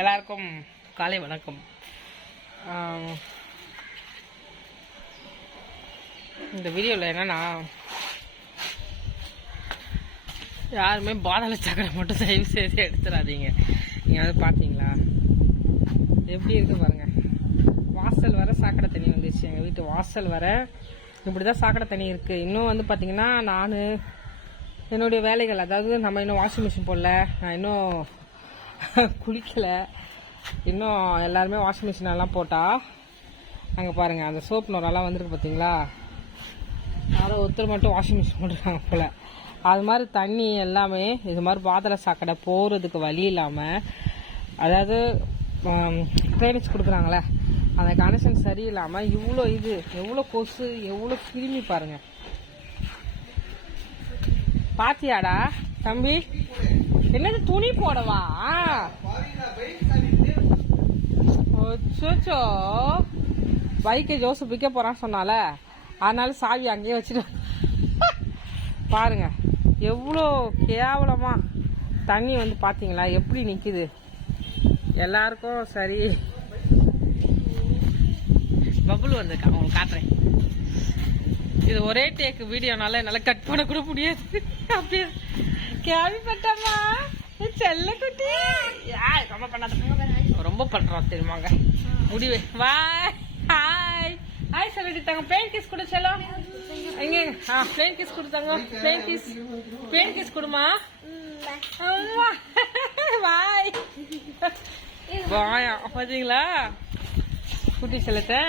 எல்லாருக்கும் காலை வணக்கம். இந்த வீடியோவில் என்னன்னா, யாருமே பாதாள சாக்கடை மட்டும் தயவு செய்து எடுத்துடாதீங்க. நீங்கள் வந்து பார்த்தீங்களா எப்படி இருக்கு பாருங்க. வாசல் வர சாக்கடை தண்ணி வந்துச்சு. எங்கள் வீட்டு வாசல் வர இப்படி தான் சாக்கடை தண்ணி இருக்குது. இன்னும் வந்து பார்த்தீங்கன்னா, நான் என்னுடைய வேலைகள், அதாவது நம்ம இன்னும் வாஷிங் மிஷின் போடல, நான் இன்னும் குளிக்கலை. இன்னும் எல்லாருமே வாஷிங் மிஷின் எல்லாம் போட்டால் அங்கே பாருங்கள், அந்த சோப் நோரெல்லாம் வந்துருக்கு பார்த்தீங்களா. யாரோ ஒருத்தர் மட்டும் வாஷிங் மிஷின் போட்டுருக்காங்க போல். அது மாதிரி தண்ணி எல்லாமே இது மாதிரி பாதாள சாக்கடை போகிறதுக்கு வழி இல்லாமல், அதாவது ட்ரைனேஜ் கொடுக்குறாங்களே, அந்த கனெக்ஷன் சரியில்லாமல் இவ்வளோ எவ்வளோ கொசு, எவ்வளோ கிருமி பாருங்கள். பாத்தியாடா தம்பி? என்னது துணி போடவா? சோச்சோ, பைக்கை ஜோசு பிக்க போறான்னு சொன்னால, அதனால சாவி அங்கேயே வச்சுட்டு பாருங்க எவ்வளோ கேவலமா தண்ணி வந்து பாத்தீங்களா எப்படி நிக்குது. எல்லாருக்கும் சரி பபுள் வந்திருக்கா, உங்களுக்கு காட்டுறேன். இது ஒரே டேக் வீடியோனால என்னால கட் பண்ண கூட முடியாது. அப்படியே கேள்விப்பட்டமா செல்ல குட்டி ரொம்ப பண்ணாத, ரொம்ப பண்றோம் தெரியுமாங்க. முடிவு வாய் ஹாய் ஹாய் சொல்லிட்டு தாங்க. பிளேன் கிஸ் கொடு செல்லம். எங்க பிளேன் கிஸ் கொடுத்தாங்க. பிளேன் கிஸ் கொடுமா. வாய் வாயா பாத்தீங்களா குட்டி செல்லத்தை.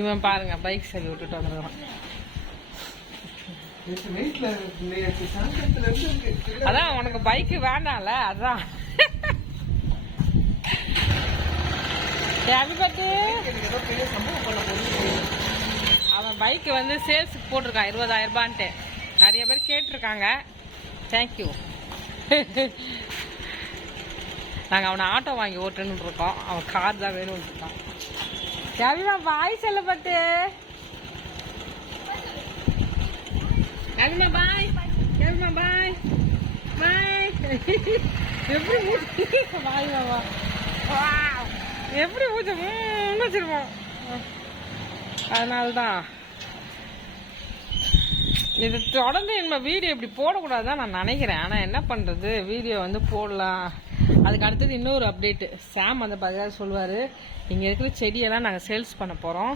இவன் பாருங்க பைக் சரி விட்டுட்டு வந்துருக்கான். அதான் உனக்கு பைக்கு வேண்டாம்ல, அதான் அவன் பைக்கு வந்து சேல்ஸுக்கு போட்டிருக்கான் 20,000 ரூபான்ட்டு. நிறைய பேர் கேட்டிருக்காங்க. தேங்க்யூ. நாங்கள் அவனை ஆட்டோ வாங்கி ஓட்டுன்னு இருக்கோம். அவன் கார் தான் வேணும்னு இருக்கான். கவிமா பாய் செல்ல பட்டு. கவிமா பாய். கவிமா பாய் பாய். எப்படி பாய் மாமா எப்படி பூஜை வச்சிருப்போம். அதனால்தான் இது தொடர்ந்து நம்ம வீடியோ இப்படி போடக்கூடாதுதான் நான் நினைக்கிறேன். ஆனால் என்ன பண்ணுறது, வீடியோ வந்து போடலாம். அதுக்கு அடுத்தது இன்னொரு அப்டேட்டு. சாம் அந்த பதிலாக சொல்லுவார், இங்கே இருக்கிற செடியெல்லாம் நாங்கள் சேல்ஸ் பண்ண போகிறோம்.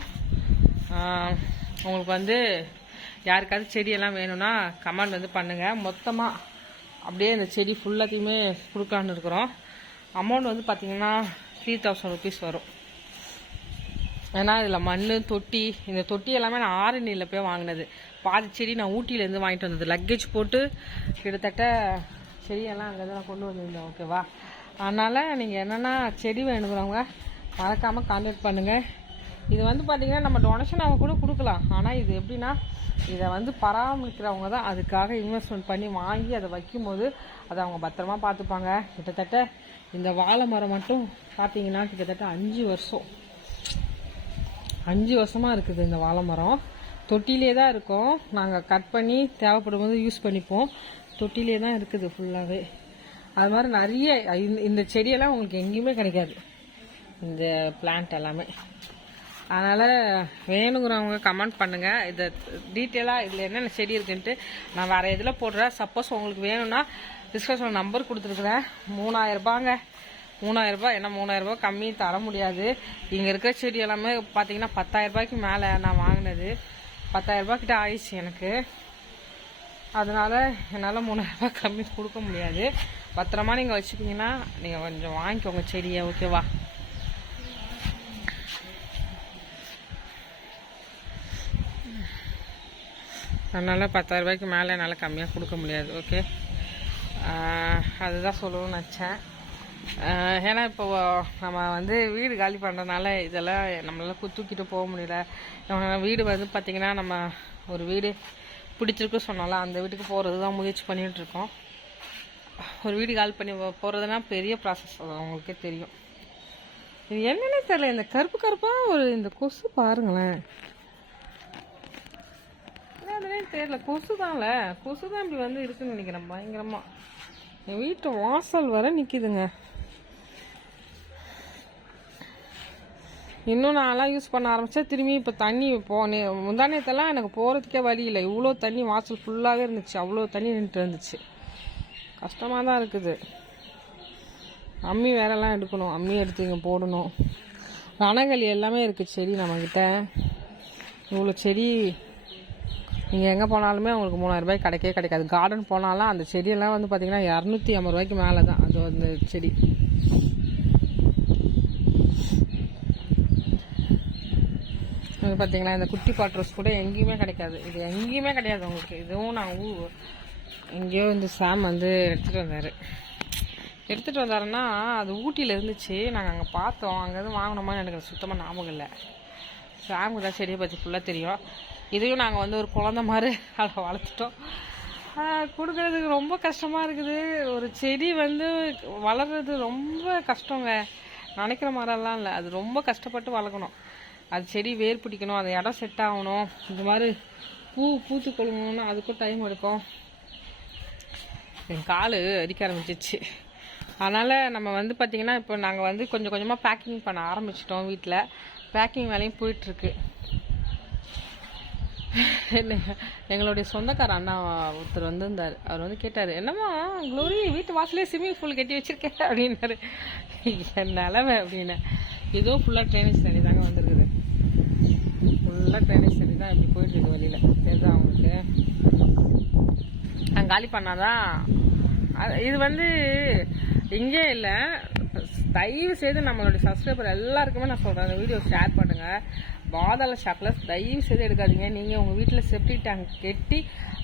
உங்களுக்கு வந்து யாருக்காவது செடியெல்லாம் வேணும்னா கமெண்ட் வந்து பண்ணுங்கள். மொத்தமாக அப்படியே இந்த செடி ஃபுல்லாத்தையுமே கொடுக்கலான்னு இருக்கிறோம். அமௌண்ட் வந்து பார்த்திங்கன்னா 3,000 ருபீஸ் வரும். ஏன்னா இதில் மண் தொட்டி, இந்த தொட்டி எல்லாமே நான் ஆரணியில் போய் வாங்கினது. பாதி செடி நான் ஊட்டியிலேருந்து வாங்கிட்டு வந்தது. லக்கேஜ் போட்டு கிட்டத்தட்ட செடியெல்லாம் அங்கே தான் கொண்டு வந்திருந்தேன். ஓகேவா? அதனால் நீங்கள் என்னென்னா செடி வேணுங்கிறவங்க மறக்காமல் கான்டாக்ட் பண்ணுங்கள். இது வந்து பார்த்திங்கன்னா நம்ம டொனேஷன் அவங்க கூட கொடுக்கலாம். ஆனால் இது எப்படின்னா, இதை வந்து பராமரிக்கிறவங்க தான் அதுக்காக இன்வெஸ்ட்மெண்ட் பண்ணி வாங்கி அதை வைக்கும்போது அதை அவங்க பத்திரமா பார்த்துப்பாங்க. கிட்டத்தட்ட இந்த வாழை மரம் மட்டும் பார்த்தீங்கன்னா கிட்டத்தட்ட 5 வருஷமாக இருக்குது இந்த வாழை மரம். தொட்டிலே தான் இருக்கும். நாங்கள் கட் பண்ணி தேவைப்படும் போது யூஸ் பண்ணிப்போம். தொட்டிலே தான் இருக்குது ஃபுல்லாகவே. அது மாதிரி நிறைய இந்த செடியெல்லாம் உங்களுக்கு எங்கேயுமே கிடைக்காது, இந்த பிளான்ட் எல்லாமே. அதனால் வேணுங்கிறவங்க கமெண்ட் பண்ணுங்கள். இதை டீட்டெயிலாக இதில் என்னென்ன செடி இருக்குன்ட்டு நான் வேறு இதில் போடுறேன். சப்போஸ் உங்களுக்கு வேணும்னா டிஸ்கஷன் நம்பர் கொடுத்துருக்குறேன். 3,000 ரூபாங்க. 3,000 ரூபாய். ஏன்னா 3,000 ரூபாய் கம்மி தர முடியாது. இங்கே இருக்கிற செடி எல்லாமே பார்த்தீங்கன்னா 10,000 ரூபாய்க்கு மேலே நான் வாங்கினது. 10,000 ரூபாய் கிட்ட ஆயிடுச்சு எனக்கு. அதனால் என்னால் 3,000 ரூபாய் கம்மி கொடுக்க முடியாது. பத்திரமா நீங்கள் வச்சுக்கிங்கன்னா நீங்கள் கொஞ்சம் வாங்கிக்கோங்க செடியை. ஓகேவா? அதனால் 10,000 ரூபாய்க்கு மேலே என்னால் கம்மியாக கொடுக்க முடியாது. ஓகே, அதுதான் சொல்லணும்னு நினச்சேன். ஏன்னா இப்போ நம்ம வந்து வீடு காலி பண்ணுறதுனால இதெல்லாம் நம்மளால் தூக்கிட்டு போக முடியல. வீடு வந்து பார்த்திங்கன்னா, நம்ம ஒரு வீடு பிடிச்சிருக்கு சொன்னாலும் அந்த வீட்டுக்கு போகிறது தான் முயற்சி பண்ணிகிட்ருக்கோம். ஒரு வீடு காலி பண்ணி போகிறதுனா பெரிய ப்ராசஸ், அது அவங்களுக்கே தெரியும். இது என்னன்னே தெரியல, இந்த கருப்பு கருப்பாக ஒரு இந்த கொசு பாருங்களேன். தெரியல, கொசு தான்ல, கொசு தான் இப்படி வந்து இருக்குன்னு நினைக்கிறேன் பயங்கரமா. என் வீட்டு வாசல் வர நிற்கிதுங்க. இன்னும் நான்லாம் யூஸ் பண்ண ஆரம்பித்தா திரும்பி இப்போ தண்ணி முந்தானத்தெல்லாம் எனக்கு போகிறதுக்கே வழி இல்லை. இவ்வளோ தண்ணி வாசல் ஃபுல்லாகவே இருந்துச்சு. அவ்வளோ தண்ணி நின்றுட்டு இருந்துச்சு. கஷ்டமாக தான் இருக்குது. அம்மி வேறெல்லாம் எடுக்கணும். அம்மி எடுத்து இங்கே போடணும். ரணகளி எல்லாமே இருக்குது செடி நம்மக்கிட்ட. இவ்வளோ செடி நீங்கள் எங்கே போனாலுமே உங்களுக்கு 3000 ரூபாய்க்கு கிடைக்கவே கிடைக்காது. கார்டன் போனாலும் அந்த செடியெல்லாம் வந்து பார்த்திங்கன்னா 250 ரூபாய்க்கு மேலே தான் அது அந்த செடி. இது பார்த்தீங்களா, இந்த குட்டி பாட்ரோஸ் கூட எங்கேயுமே கிடைக்காது. இது எங்கேயுமே கிடையாது உங்களுக்கு. இதுவும் நான் எங்கேயோ இந்த சாம் வந்து எடுத்துகிட்டு வந்தாருன்னா அது ஊட்டியில் இருந்துச்சு. நாங்கள் அங்கே பார்த்தோம். அங்கேருந்து வாங்கினோமான்னு எனக்கு சுத்தமாக ஞாபகம் இல்லை. சாமுக்கு தான் செடியை பற்றி ஃபுல்லாக தெரியும். இதையும் நாங்கள் வந்து ஒரு குழந்த மாதிரி அதை வளர்த்துட்டோம். கொடுக்கறதுக்கு ரொம்ப கஷ்டமாக இருக்குது. ஒரு செடி வந்து வளர்கிறது ரொம்ப கஷ்டங்க. நினைக்கிற மாதிரிலாம் இல்லை. அது ரொம்ப கஷ்டப்பட்டு வளர்க்கணும். அது செடி வேர் பிடிக்கணும், அது இடம் செட் ஆகணும். இந்த மாதிரி பூத்து கொள்ளணும்னா அதுக்கும் டைம் எடுக்கும். என் கால் அரிக்க ஆரம்பிச்சிச்சு. அதனால் நம்ம வந்து பார்த்திங்கன்னா இப்போ நாங்கள் வந்து கொஞ்சம் கொஞ்சமாக பேக்கிங் பண்ண ஆரம்பிச்சிட்டோம். வீட்டில் பேக்கிங் வேலையும் போயிட்டுருக்கு. எங்களுடைய சொந்தக்கார அண்ணா ஒருத்தர் வந்திருந்தார். அவர் வந்து கேட்டார், என்னம்மா க்ளோரி வீட்டு வாசலே ஸ்விம்மிங் பூல் கட்டி வச்சுருக்கேன் அப்படின்னாரு. என் நிலவை அப்படின்னு. ஏதோ ஃபுல்லாக ட்ரைனேஜ் தண்ணி தாங்க வந்துருக்குது. ஃபுல்லாக ட்ரைனேஜ் தண்ணி தான் இப்படி போயிட்டுருக்கு வெளியில். தெரியுதா அவங்களுக்கு? நான் காலி பண்ணாதான் இது வந்து இங்கே இல்லை. தயவு செய்து நம்மளுடைய சப்ஸ்கிரைபர் எல்லாருக்குமே நான் சொல்கிறேன், அந்த வீடியோ ஷேர் பண்ணுங்கள். பாதாள ஷாக்கில் தயவு செய்து எடுக்காதீங்க. நீங்கள் உங்கள் வீட்டில் செப்டிக் டேங்க் கட்டி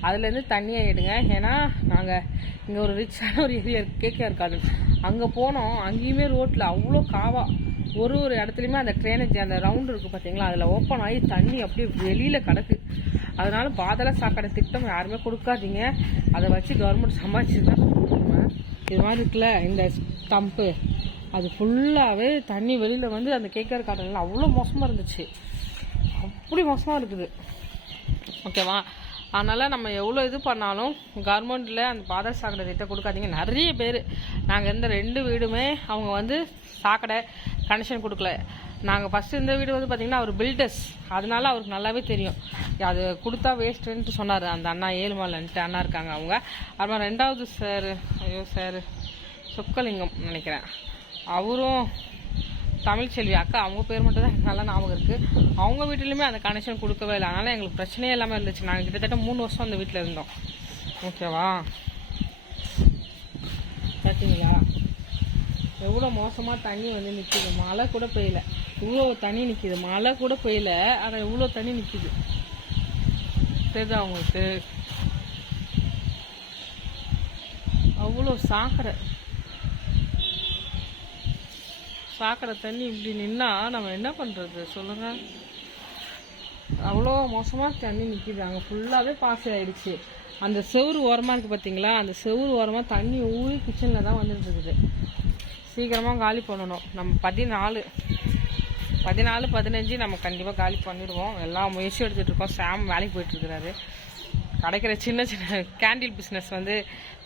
அதுலேருந்து தண்ணியை எடுங்க. ஏன்னா நாங்கள் இங்கே ஒரு ரிச்சான ஒரு ஏரியா கேகேஆர் கார்டன் அங்கே போனோம். அங்கேயுமே ரோட்டில் அவ்வளோ காவா. ஒரு இடத்துலையுமே அந்த ட்ரைனேஜ் அந்த ரவுண்டு இருக்குது பார்த்தீங்களா, அதில் ஓப்பன் ஆகி தண்ணி அப்படியே வெளியில் கிடக்கு. அதனால பாதாள சாக்கடை திட்டம் யாருமே கொடுக்காதீங்க. அதை வச்சு கவர்மெண்ட் சம்பாதிச்சு தான் கொடுக்கணும். இது மாதிரி இருக்குல்ல இந்த ஸ்டம்ப்பு, அது ஃபுல்லாகவே தண்ணி வெளியில் வந்து அந்த கேகேஆர் கார்டனில் அவ்வளோ மோசமாக இருந்துச்சு. அப்படி மோசமாக இருக்குது. ஓகேவா? அதனால் நம்ம எவ்வளோ இது பண்ணாலும் கவர்மெண்ட்டில் அந்த பாதாள சாக்கடை திட்டம் கொடுக்காதீங்க. நிறைய பேர் நாங்கள் இருந்த 2 வீடுமே அவங்க வந்து சாக்கடை கனெக்ஷன் கொடுக்கல. நாங்கள் ஃபஸ்ட்டு இந்த வீடு வந்து பார்த்திங்கன்னா அவர் பில்டர்ஸ், அதனால அவருக்கு நல்லாவே தெரியும் அது கொடுத்தா வேஸ்ட்டுன்ட்டு சொன்னார். அந்த அண்ணா 7 மாலன்ட்டு அண்ணா இருக்காங்க அவங்க. அப்புறம் 2வது சார் சொக்கலிங்கம் நினைக்கிறேன், அவரும் தமிழ்ச்செல்வி அக்கா, அவங்க பேர் மட்டும் தான் நல்லா ஞாபகம் இருக்குது. அவங்க வீட்டிலையுமே அந்த கனெக்ஷன் கொடுக்கவே இல்லை. அதனால் எங்களுக்கு பிரச்சனையே இல்லாமல் இருந்துச்சு. நாங்கள் கிட்டத்தட்ட 3 வருஷம் அந்த வீட்டில் இருந்தோம். ஓகேவா? பார்த்தீங்களா எவ்வளோ மோசமாக தண்ணி வந்து நிற்கிது. மழை கூட பெய்யல, இவ்வளோ தண்ணி நிற்கிது. மழை கூட பெய்யல, ஆனால் இவ்வளோ தண்ணி நிற்கிது. தெரியுதா அவங்களுக்கு? அவ்வளோ சாக்கடை தண்ணி இப்படி நின்னா நம்ம என்ன பண்ணுறது சொல்லுங்க? அவ்வளோ மோசமாக தண்ணி நிற்கிது. அங்கே ஃபுல்லாகவே பாசி ஆகிடுச்சு. அந்த செவுறு ஓரமாக இருக்குது பார்த்தீங்களா, அந்த செவுறு ஓரமாக தண்ணி ஊறி கிச்சனில் தான் வந்துட்டு இருக்குது. சீக்கிரமாக காலி பண்ணணும். நம்ம 14, 15 நம்ம கண்டிப்பாக காலி பண்ணிடுவோம். எல்லா முயற்சியும் எடுத்துகிட்ருக்கோம். சாம் வேலைக்கு போயிட்டுருக்கிறாரு. கிடைக்கிற சின்ன கேண்டில் பிஸ்னஸ் வந்து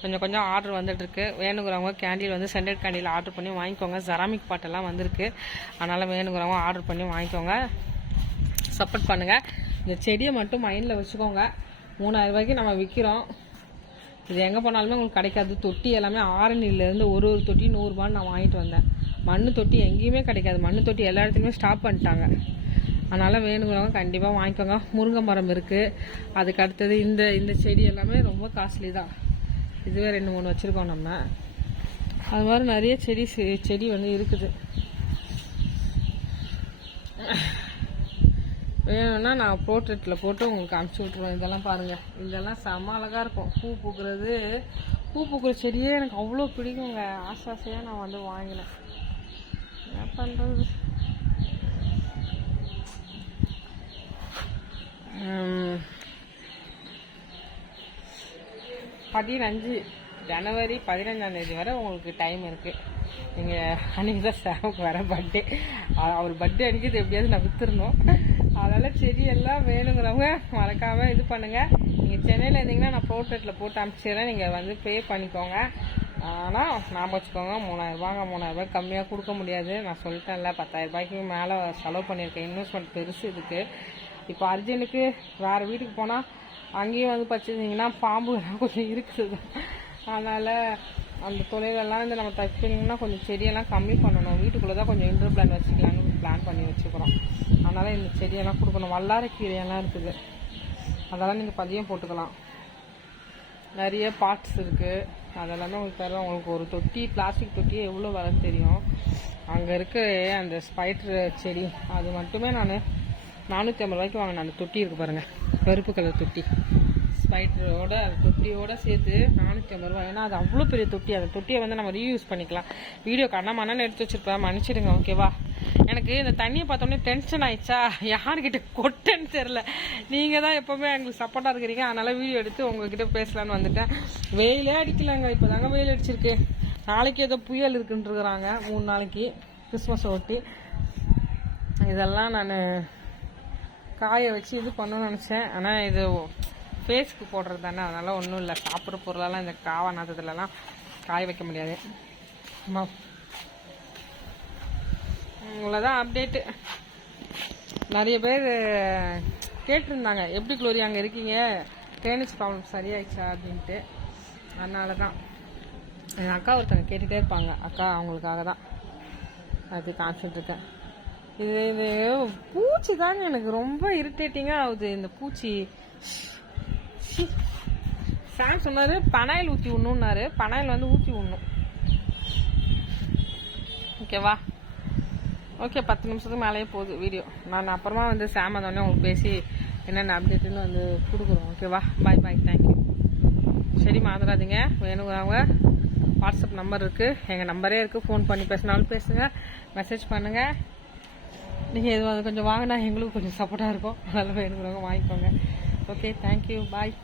கொஞ்சம் ஆர்டர் வந்துட்டுருக்கு. வேணுங்கிறவங்க கேண்டில் வந்து சென்டட் கேண்டில் ஆர்டர் பண்ணி வாங்கிக்கோங்க. செராமிக் பாட்டெல்லாம் வந்திருக்கு. அதனால் வேணுங்கிறவங்க ஆர்டர் பண்ணி வாங்கிக்கோங்க. சப்போர்ட் பண்ணுங்கள். இந்த செடியை மட்டும் மைண்டில் வச்சுக்கோங்க. 3000 ரூபாய்க்கு நம்ம விற்கிறோம். இது எங்கே போனாலுமே உங்களுக்கு கிடைக்காது. தொட்டி எல்லாமே ஆரணிலேருந்து ஒரு தொட்டி 100 ரூபான்னு நான் வாங்கிட்டு வந்தேன். மண் தொட்டி எங்கேயுமே கிடைக்காது. மண் தொட்டி எல்லா இடத்துலையுமே ஸ்டாப் பண்ணிட்டாங்க. அதனால் வேணுங்கிறவங்க கண்டிப்பாக வாங்கிக்கோங்க. முருங்கை மரம் இருக்குது. அதுக்கு அடுத்தது இந்த செடி எல்லாமே ரொம்ப காஸ்ட்லி தான். இதுவே 2-3 வச்சுருக்கோம் நம்ம. அது மாதிரி நிறைய செடி வந்து இருக்குது. வேணும்னா நான் போர்ட்ரேட்டில் போட்டு உங்களுக்கு அனுப்பிச்சி விட்ருவேன். இதெல்லாம் பாருங்கள், இதெல்லாம் செம்ம அழகாக இருக்கும். பூ பூக்கிற செடியே எனக்கு அவ்வளோ பிடிக்குங்க. ஆசையாக நான் வந்து வாங்கினேன். என்ன பண்ணுறது? 15 ஜனவரி 15ஆம் தேதி வரை உங்களுக்கு டைம் இருக்குது. நீங்கள் அன்றைக்கி தான் சாமுக்கு வர பர்த்டே. அவர் பர்த்டே அன்றைக்கி இது எப்படியாவது நான் விற்றுருணும். அதனால் செடியெல்லாம் வேணுங்கிறவங்க மறக்காமல் இது பண்ணுங்கள். நீங்கள் சென்னையில் இருந்தீங்கன்னா நான் போர்ட்ரேட்டில் போட்டு அனுப்பிச்சிடுறேன். நீங்கள் வந்து பே பண்ணிக்கோங்க. ஆனால் ஞாபகம் வச்சுக்கோங்க, 3000 கம்மியாக கொடுக்க முடியாது. நான் சொல்லிட்டேன்ல, 10,000 ரூபாய்க்கு மேலே செலவு பண்ணியிருக்கேன். இன்வெஸ்ட்மெண்ட் பெருசு இதுக்கு. இப்போ அர்ஜென்ட்டுக்கு வேறு வீட்டுக்கு போனால் அங்கேயும் வந்து பச்சிருந்தீங்கன்னா பாம்பு கொஞ்சம் இருக்குது. அதனால் அந்த தொலைவெல்லாம் வந்து நம்ம தைக்கணும்னா கொஞ்சம் செடியெல்லாம் கம்மி பண்ணணும். வீட்டுக்குள்ளே தான் கொஞ்சம் இன்டோர் பிளான் வச்சுக்கலான்னு பிளான் பண்ணி வச்சுக்கிறோம். அதனால் இந்த செடியெல்லாம் கொடுக்கணும். வல்லாரைக்கீரையெல்லாம் இருக்குது, அதெல்லாம் நீங்கள் பதியம் போட்டுக்கலாம். நிறைய பார்ட்ஸ் இருக்குது, அதெல்லாமே உங்களுக்கு தருவோம். உங்களுக்கு ஒரு தொட்டி, பிளாஸ்டிக் தொட்டியே எவ்வளோ வரன்னு தெரியும். அங்கே இருக்க அந்த ஸ்பைடர் செடி அது மட்டுமே நான் 450 ரூபாய்க்கு வாங்கினேன். அந்த தொட்டி இருக்குது பாருங்கள், கருப்பு கலர் தொட்டி, ஸ்பைடரோட அந்த தொட்டியோடு சேர்த்து 450 ரூபா. ஏன்னா அது அவ்வளோ பெரிய தொட்டி. அந்த தொட்டியை வந்து நம்ம ரீயூஸ் பண்ணிக்கலாம். வீடியோ கண்ணாமண்ணான்னு எடுத்து வச்சுருப்பேன், மன்னிச்சிடுங்க. ஓகேவா? எனக்கு இந்த தண்ணியை பார்த்தோன்னே டென்ஷன் ஆயிடுச்சா, யாருக்கிட்ட கொட்டேன்னு தெரில. நீங்கள் தான் எப்போவுமே எங்களுக்கு சப்போர்ட்டாக இருக்கிறீங்க, அதனால் வீடியோ எடுத்து உங்ககிட்ட பேசலான்னு வந்துட்டேன். வெயிலே அடிக்கலாங்க, இப்போ தாங்க வெயில் அடிச்சிருக்கு. நாளைக்கு ஏதோ புயல் இருக்குன்ட்டுருக்குறாங்க, 3 நாளைக்கு கிறிஸ்மஸை ஒட்டி. இதெல்லாம் நான் காய வச்சு இது பண்ணணும்னு நினச்சேன். ஆனால் இது ஃபேஸ்க்கு போடுறது தானே, அதனால் ஒன்றும் இல்லை. சாப்பிட்ற பொருளெல்லாம் இந்த காவா நாத்தத்துலலாம் காய வைக்க முடியாது. இவ்வளோதான் அப்டேட்டு. நிறைய பேர் கேட்டிருந்தாங்க, எப்படி க்ளோரி அங்கே இருக்கீங்க, ட்ரைனேஜ் ப்ராப்ளம் சரியாயிடுச்சா அப்படின்ட்டு. அதனால தான் என் அக்கா ஒருத்தவங்க கேட்டுகிட்டே இருப்பாங்க. அக்கா அவங்களுக்காக தான் அது காமிச்சிட்டு இருக்கேன். இது பூச்சி தாங்க எனக்கு ரொம்ப இரிட்டேட்டிங்காக ஆகுது. இந்த பூச்சி சார் சொன்னார் பனாயில் ஊற்றி விடணுன்னாரு. பனாயில் வந்து ஊற்றி விடணும். ஓகேவா? ஓகே, 10 நிமிஷத்துக்கு மேலேயே போகுது வீடியோ. நான் அப்புறமா வந்து சாம் வந்தோடனே உங்களுக்கு பேசி என்னென்ன அப்டேட்டுன்னு வந்து கொடுக்குறோம். ஓகேவா? பாய் பாய், தேங்க்யூ. சரி, மறந்துடாதீங்க, வேணுங்கிறவங்க வாட்ஸ்அப் நம்பர் இருக்குது, எங்கள் நம்பரே இருக்குது. ஃபோன் பண்ணி பேசினாலும் பேசுங்க, மெசேஜ் பண்ணுங்கள். நீங்கள் எதுவும் கொஞ்சம் வாங்கினா எங்களுக்கு கொஞ்சம் சப்போர்ட்டாக இருக்கும். அதெல்லாம் வேணுங்கிறவங்க வாங்கிக்கோங்க. ஓகே, தேங்க்யூ, பாய்.